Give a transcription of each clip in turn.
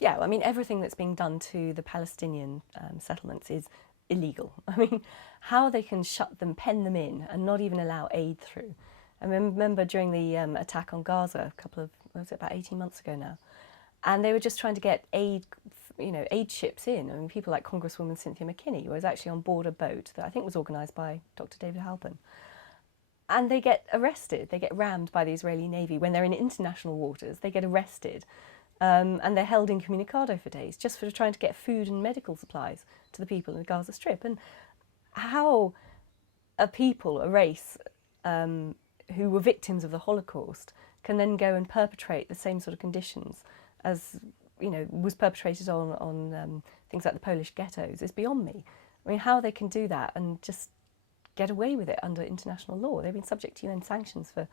Yeah, I mean, everything that's being done to the Palestinian settlements is illegal. I mean, how they can shut them, pen them in, and not even allow aid through. I remember during the attack on Gaza a couple of, what was it, about 18 months ago now, and they were just trying to get aid, aid ships in. I mean, people like Congresswoman Cynthia McKinney was actually on board a boat that I think was organised by Dr. David Halpern. And they get arrested, they get rammed by the Israeli Navy. When they're in international waters, they get arrested. And they're held incommunicado for days just for trying to get food and medical supplies to the people in the Gaza Strip. And how a people, a race, who were victims of the Holocaust can then go and perpetrate the same sort of conditions as, was perpetrated on things like the Polish ghettos is beyond me. I mean, how they can do that and just get away with it under international law. They've been subject to UN sanctions for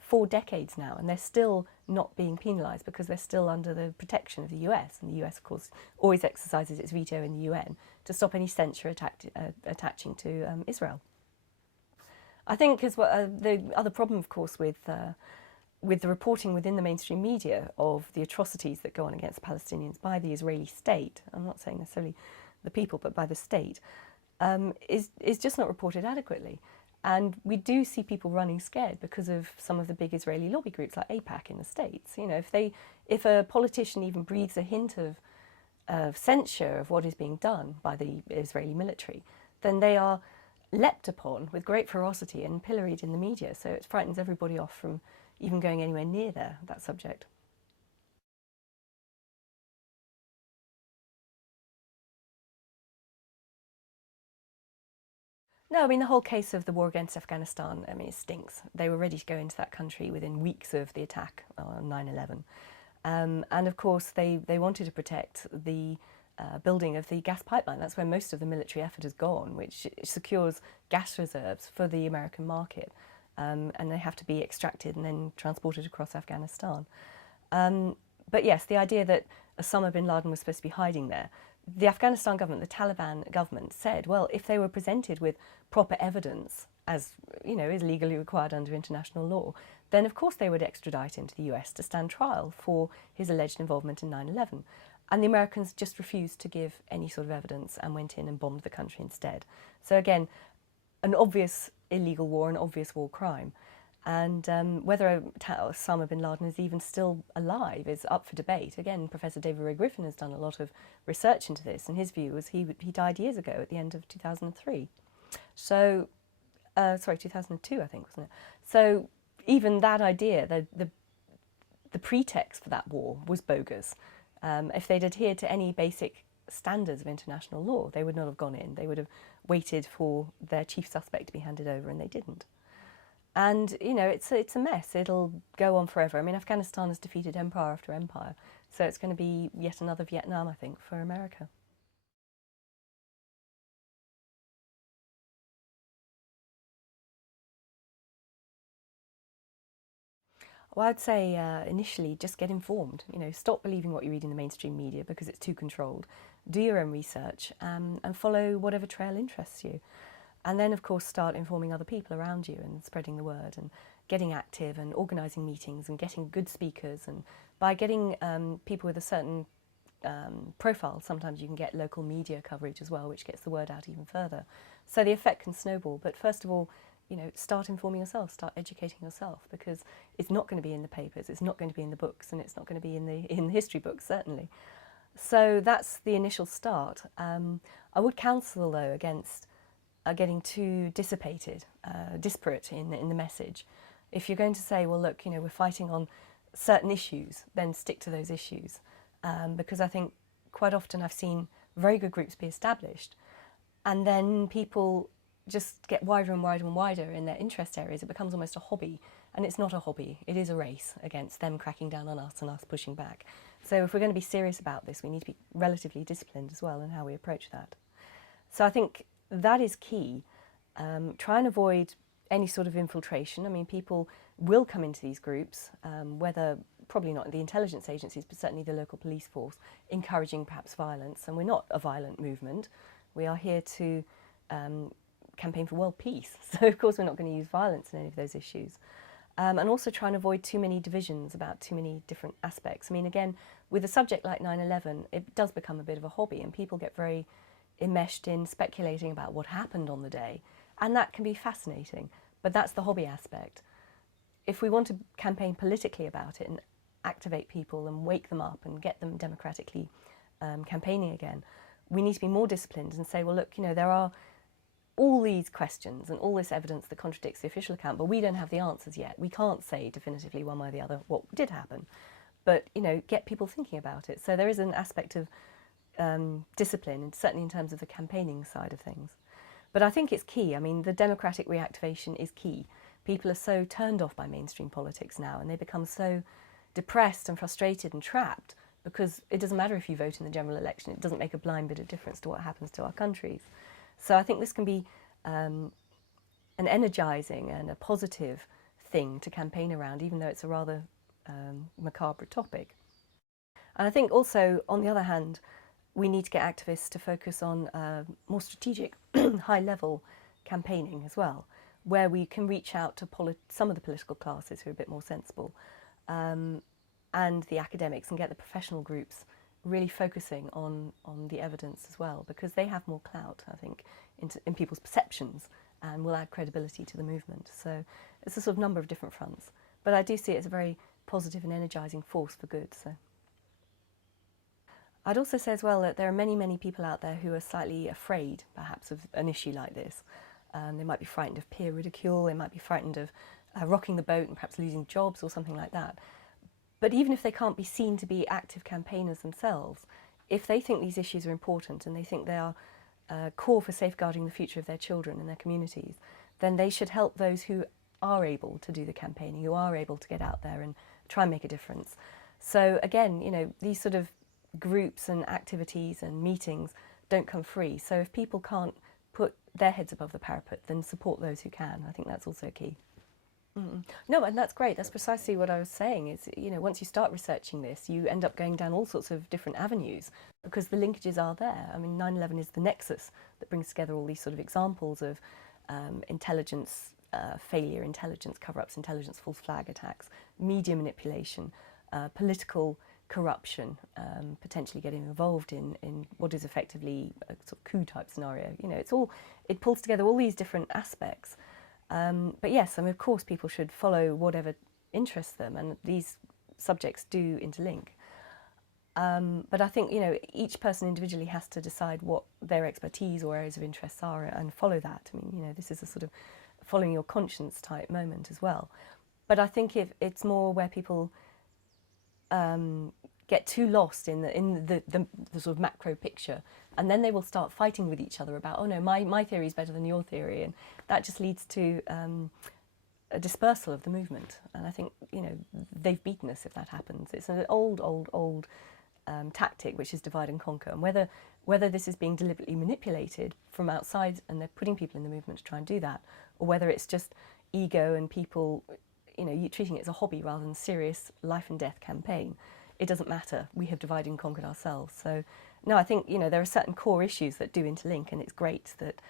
4 decades now, and they're still not being penalised because they're still under the protection of the US. And the US, of course, always exercises its veto in the UN to stop any censure attaching to Israel. I think as well, the other problem, of course, with the reporting within the mainstream media of the atrocities that go on against Palestinians by the Israeli state, I'm not saying necessarily the people, but by the state, is just not reported adequately. And we do see people running scared because of some of the big Israeli lobby groups like AIPAC in the States. If a politician even breathes a hint of censure of what is being done by the Israeli military, then they are leapt upon with great ferocity and pilloried in the media. So it frightens everybody off from even going anywhere near that subject. No, I mean, the whole case of the war against Afghanistan, I mean, it stinks. They were ready to go into that country within weeks of the attack on 9/11. And of course, they wanted to protect the building of the gas pipeline. That's where most of the military effort has gone, which secures gas reserves for the American market. And they have to be extracted and then transported across Afghanistan. But yes, the idea that Osama bin Laden was supposed to be hiding there, the Afghanistan government, the Taliban government said, well, if they were presented with proper evidence, as is legally required under international law, then of course they would extradite him to the US to stand trial for his alleged involvement in 9/11. And the Americans just refused to give any sort of evidence and went in and bombed the country instead. So again, an obvious illegal war, an obvious war crime. And whether Osama bin Laden is even still alive is up for debate. Again, Professor David Ray Griffin has done a lot of research into this, and his view was he died years ago at the end of 2003. So, 2002, I think, wasn't it? So even that idea, the pretext for that war was bogus. If they'd adhered to any basic standards of international law, they would not have gone in. They would have waited for their chief suspect to be handed over, and they didn't. And, it's a mess. It'll go on forever. I mean, Afghanistan has defeated empire after empire. So it's going to be yet another Vietnam, I think, for America. Well, I'd say initially just get informed. Stop believing what you read in the mainstream media because it's too controlled. Do your own research and follow whatever trail interests you. And then, of course, start informing other people around you and spreading the word and getting active and organising meetings and getting good speakers. And by getting people with a certain profile, sometimes you can get local media coverage as well, which gets the word out even further. So the effect can snowball. But first of all, start informing yourself, start educating yourself, because it's not going to be in the papers, it's not going to be in the books, and it's not going to be in the history books, certainly. So that's the initial start. I would counsel, though, against getting too dissipated, disparate in the message. If you're going to say, well, look, we're fighting on certain issues, then stick to those issues. Because I think quite often I've seen very good groups be established, and then people just get wider and wider and wider in their interest areas. It becomes almost a hobby, and it's not a hobby. It is a race against them cracking down on us and us pushing back. So if we're going to be serious about this, we need to be relatively disciplined as well in how we approach that. So I think that is key. Try and avoid any sort of infiltration. I mean, people will come into these groups, whether probably not the intelligence agencies, but certainly the local police force, encouraging perhaps violence. And we're not a violent movement. We are here to campaign for world peace. So of course we're not going to use violence in any of those issues. And also try and avoid too many divisions about too many different aspects. I mean, again, with a subject like 9/11, it does become a bit of a hobby, and people get very enmeshed in speculating about what happened on the day, and that can be fascinating, but that's the hobby aspect. If we want to campaign politically about it and activate people and wake them up and get them democratically campaigning again, we need to be more disciplined and say, well, look, there are all these questions and all this evidence that contradicts the official account, but we don't have the answers yet. We can't say definitively one way or the other what did happen, but get people thinking about it. So there is an aspect of discipline, and certainly in terms of the campaigning side of things. But I think it's key. I mean, the democratic reactivation is key. People are so turned off by mainstream politics now, and they become so depressed and frustrated and trapped, because it doesn't matter if you vote in the general election, it doesn't make a blind bit of difference to what happens to our countries. So I think this can be an energising and a positive thing to campaign around, even though it's a rather macabre topic. And I think also, on the other hand, we need to get activists to focus on more strategic, high-level campaigning as well, where we can reach out to some of the political classes who are a bit more sensible, and the academics, and get the professional groups really focusing on the evidence as well, because they have more clout, I think, in people's perceptions, and will add credibility to the movement. So it's a sort of number of different fronts. But I do see it as a very positive and energising force for good. So I'd also say as well that there are many, many people out there who are slightly afraid, perhaps, of an issue like this. They might be frightened of peer ridicule, they might be frightened of rocking the boat and perhaps losing jobs or something like that. But even if they can't be seen to be active campaigners themselves, if they think these issues are important and they think they are core for safeguarding the future of their children and their communities, then they should help those who are able to do the campaigning, who are able to get out there and try and make a difference. So again, these sort of groups and activities and meetings don't come free. So if people can't put their heads above the parapet, then support those who can. I think that's also key. No, and that's great. That's precisely what I was saying is, once you start researching this, you end up going down all sorts of different avenues because the linkages are there. I mean, 9/11 is the nexus that brings together all these sort of examples of intelligence failure, intelligence cover-ups, intelligence false flag attacks, media manipulation, political corruption, potentially getting involved in what is effectively a sort of coup-type scenario. It pulls together all these different aspects. But yes, of course people should follow whatever interests them, and these subjects do interlink. But I think, each person individually has to decide what their expertise or areas of interest are and follow that. I mean, this is a sort of following your conscience type moment as well. But I think if it's more where people get too lost in the sort of macro picture, and then they will start fighting with each other about, oh no, my theory is better than your theory, and that just leads to a dispersal of the movement. And I think they've beaten us if that happens. It's an old tactic, which is divide and conquer. And whether this is being deliberately manipulated from outside and they're putting people in the movement to try and do that, or whether it's just ego and people you treating it as a hobby rather than a serious life and death campaign, it doesn't matter. We have divided and conquered ourselves. So no, I think there are certain core issues that do interlink, and it's great that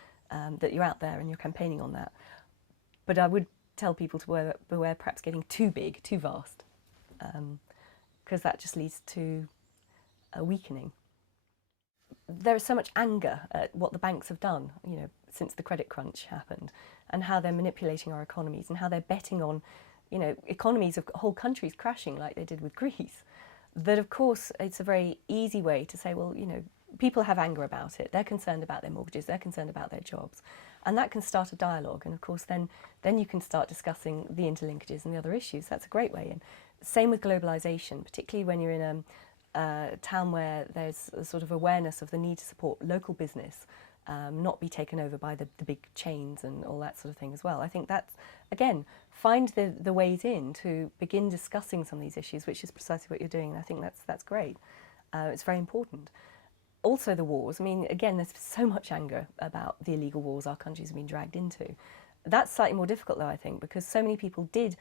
that you're out there and you're campaigning on that. But I would tell people to beware perhaps getting too big, too vast, because that just leads to a weakening. There is so much anger at what the banks have done, since the credit crunch happened, and how they're manipulating our economies and how they're betting on, economies of whole countries crashing like they did with Greece. That, of course, it's a very easy way to say, well, people have anger about it. They're concerned about their mortgages. They're concerned about their jobs. And that can start a dialogue. And, of course, then you can start discussing the interlinkages and the other issues. That's a great way. And same with globalisation, particularly when you're in a town where there's a sort of awareness of the need to support local business, not be taken over by the big chains and all that sort of thing as well. I think that's, again, find the ways in to begin discussing some of these issues, which is precisely what you're doing, and I think that's great. It's very important. Also the wars, I mean, again, there's so much anger about the illegal wars our countries have been dragged into. That's slightly more difficult though, I think, because so many people did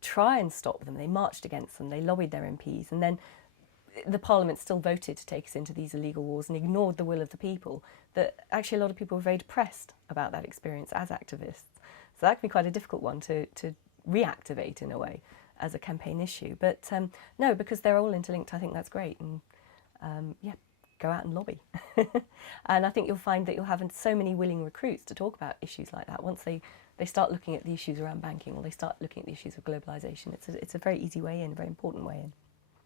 try and stop them. They marched against them, they lobbied their MPs, and then the Parliament still voted to take us into these illegal wars and ignored the will of the people, that actually a lot of people were very depressed about that experience as activists. So that can be quite a difficult one to reactivate in a way. as a campaign issue. But no, because they're all interlinked, I think that's great. And yeah, go out and lobby. And I think you'll find that you'll have so many willing recruits to talk about issues like that once they start looking at the issues around banking, or they start looking at the issues of globalisation. It's a very easy way in, a very important way in.